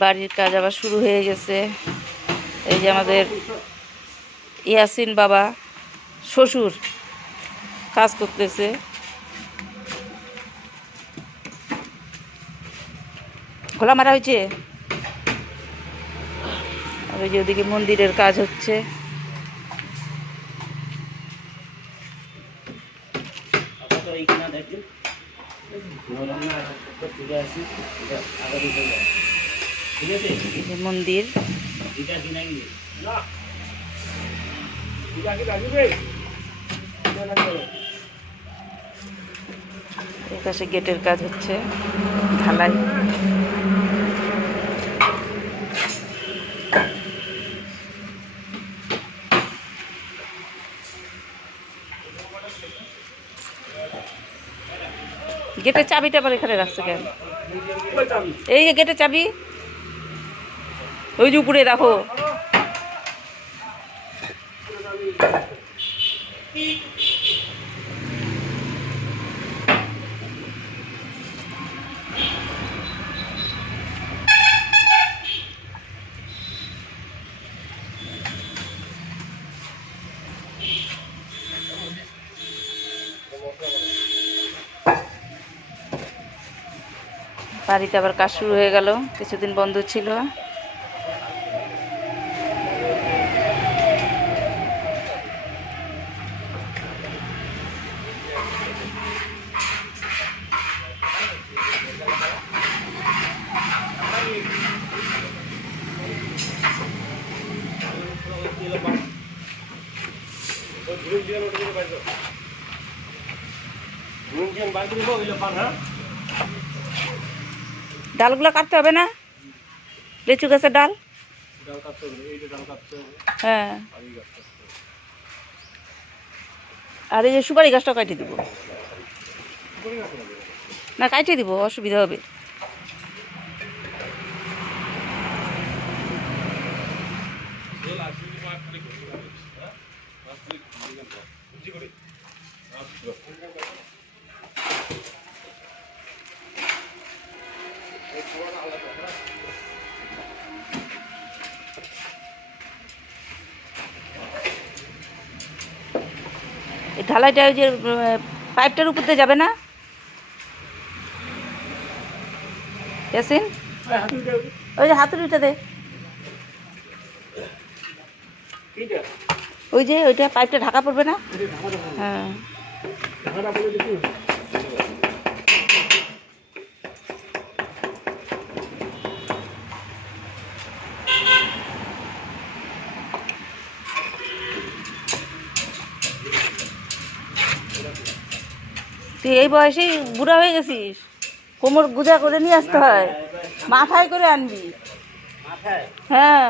বাড়ির কাজ আবার শুরু হয়ে গেছে। এই যে আমাদের ইয়াসিন বাবা শ্বশুর কাজ করতেছে। খোলা মারা হয়েছে। আর ওই যে ওদিকে মন্দিরের কাজ হচ্ছে। মন্দির এই পাশে গেটের কাজ হচ্ছে, ঢালাই। গেটের চাবিটা আবার এখানে রাখছে কেন? এই যে গেটের চাবি ওই যে উপরে রাখো। বাড়িতে আবার কাজ শুরু হয়ে গেল, কিছুদিন বন্ধ ছিল। ডালগুলো কাটতে হবে না? লিচু গাছের ডাল। হ্যাঁ, আর এই যে সুপারি গাছটা কাটিয়ে দিব না, কাটিয়ে দিব, অসুবিধা হবে। এই ঢালাইটা ওই যে পাইপটার উপর দিয়ে যাবে না ইয়াসিন? ওই যে হাতুড়িটা দে, ওই যে ওইটা পাইপটা ঢাকা পড়বে না? হ্যাঁ, তুই এই বয়সেই বুড়া হয়ে গেছিস, কোমর গুজা করে নিয়ে আসতে হয়, মাথায় করে আনবি। হ্যাঁ,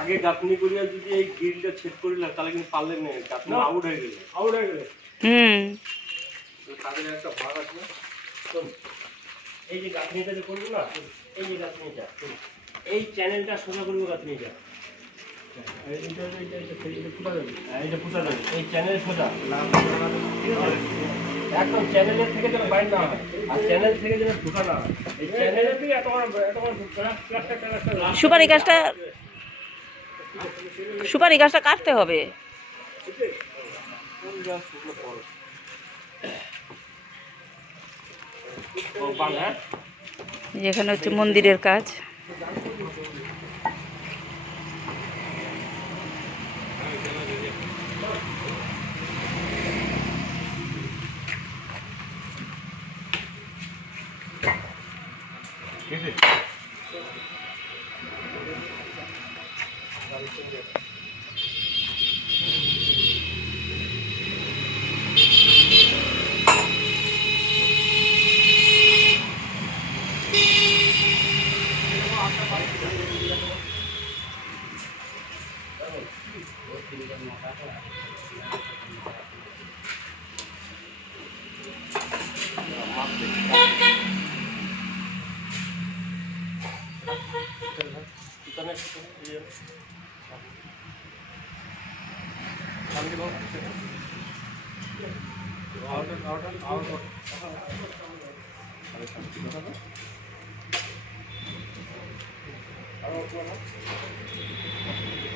আগে গাঁথনি করিয়া যদি এই গ্রিলটা ছেদ করিলাম তাহলে কিন্তু পারলেন না, গাঁথনি আউট হয়ে গেল। তাদের একটা ভাগ আছে না, এই যে গাঁথনিটা যে করবো না, এই যে গাঁথনিটা, এই চ্যানেলটা সোজা করবো, গাঁথনিটা এইটা ফুটা যাবে, এই চ্যানেল সোজা একদম চ্যানেলের থেকে যেন বাইর না হয়, আর চ্যানেল থেকে যেন ঢোকা না হয়। এই চ্যানেলের থেকে সুপারি গাছটা কাটতে হবে। যেখানে হচ্ছে মন্দিরের কাজ। সামনে একটু, এই যে।